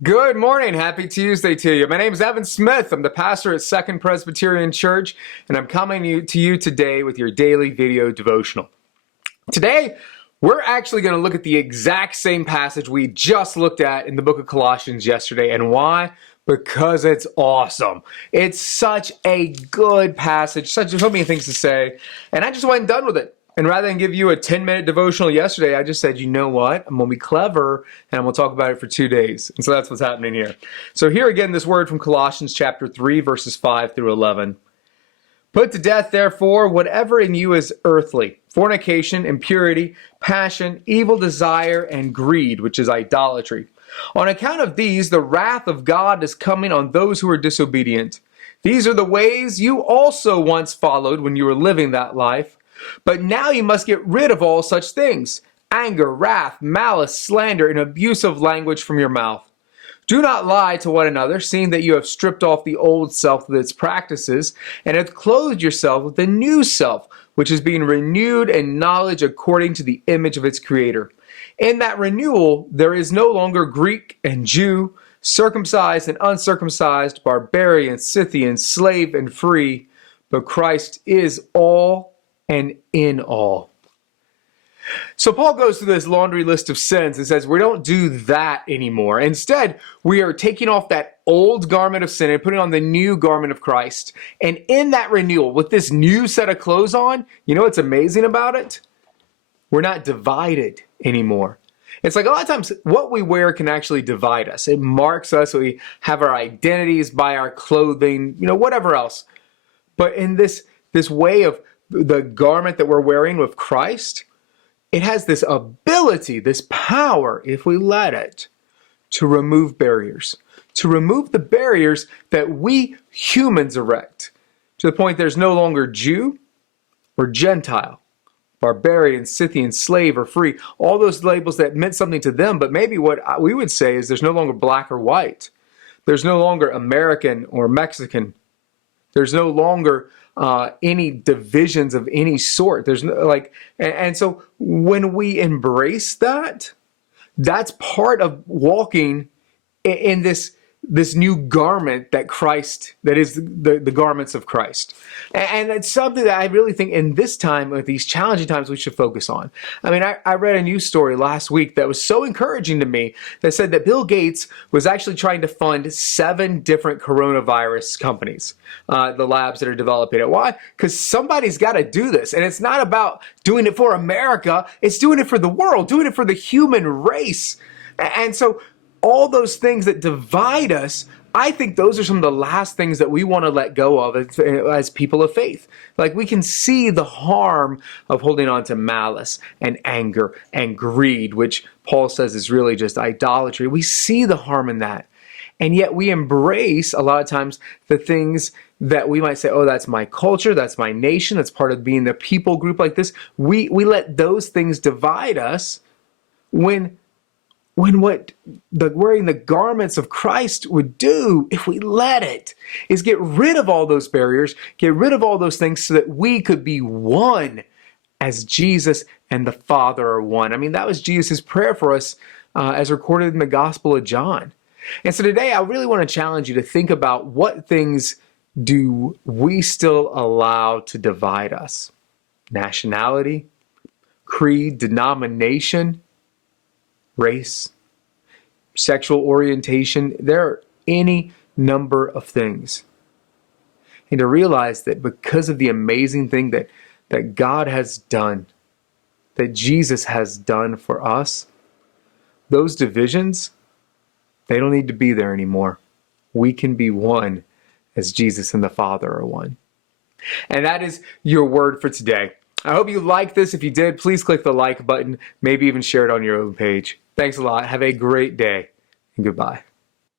Good morning. Happy Tuesday to you. My name is Evan Smith. I'm the pastor at Second Presbyterian Church, and I'm coming to you today with your daily video devotional. Today, we're actually going to look at the exact same passage we just looked at in the book of Colossians yesterday. And why? Because it's awesome. It's such a good passage, so many things to say, and I just went and done with it. And rather than give you a 10-minute devotional yesterday, I just said, you know what? I'm going to be clever, and I'm going to talk about it for 2 days. And so that's what's happening here. So here again, this word from Colossians chapter 3, verses 5 through 11. Put to death, therefore, whatever in you is earthly, fornication, impurity, passion, evil desire, and greed, which is idolatry. On account of these, the wrath of God is coming on those who are disobedient. These are the ways you also once followed when you were living that life. But now you must get rid of all such things: anger, wrath, malice, slander, and abusive language from your mouth. Do not lie to one another, seeing that you have stripped off the old self with its practices, and have clothed yourself with the new self, which is being renewed in knowledge according to the image of its creator. In that renewal, there is no longer Greek and Jew, circumcised and uncircumcised, barbarian, Scythian, slave and free, but Christ is all and in all. So Paul goes through this laundry list of sins and says we don't do that anymore. Instead, we are taking off that old garment of sin and putting on the new garment of Christ. And in that renewal, with this new set of clothes on, you know what's amazing about it? We're not divided anymore. It's like a lot of times what we wear can actually divide us. It marks us. We have our identities by our clothing, whatever else. But in this way of the garment that we're wearing with Christ, it has this ability, this power, if we let it, to remove barriers. To remove the barriers that we humans erect. To the point there's no longer Jew or Gentile, barbarian, Scythian, slave, or free. All those labels that meant something to them, but maybe what we would say is there's no longer black or white. There's no longer American or Mexican. There's no longer any divisions of any sort. There's no, and so when we embrace that, that's part of walking in this new garment that is the garments of Christ. And it's something that I really think in this time, with these challenging times, we should focus on. I mean, I read a news story last week that was so encouraging to me that said that Bill Gates was actually trying to fund 7 different coronavirus companies, the labs that are developing it. Why? Because somebody's got to do this. And it's not about doing it for America. It's doing it for the world, doing it for the human race. And so all those things that divide us, I think those are some of the last things that we want to let go of as people of faith. Like, we can see the harm of holding on to malice and anger and greed, which Paul says is really just idolatry. We see the harm in that. And yet we embrace a lot of times the things that we might say, oh, that's my culture, that's my nation, that's part of being the people group like this. We let those things divide us when what wearing the garments of Christ would do, if we let it, is get rid of all those barriers, get rid of all those things so that we could be one as Jesus and the Father are one. I mean, that was Jesus' prayer for us as recorded in the Gospel of John. And so today I really want to challenge you to think about what things do we still allow to divide us? Nationality, creed, denomination, race, sexual orientation. There are any number of things. And to realize that because of the amazing thing that God has done, that Jesus has done for us, those divisions, they don't need to be there anymore. We can be one as Jesus and the Father are one. And that is your word for today. I hope you liked this. If you did, please click the like button, maybe even share it on your own page. Thanks a lot. Have a great day, and goodbye.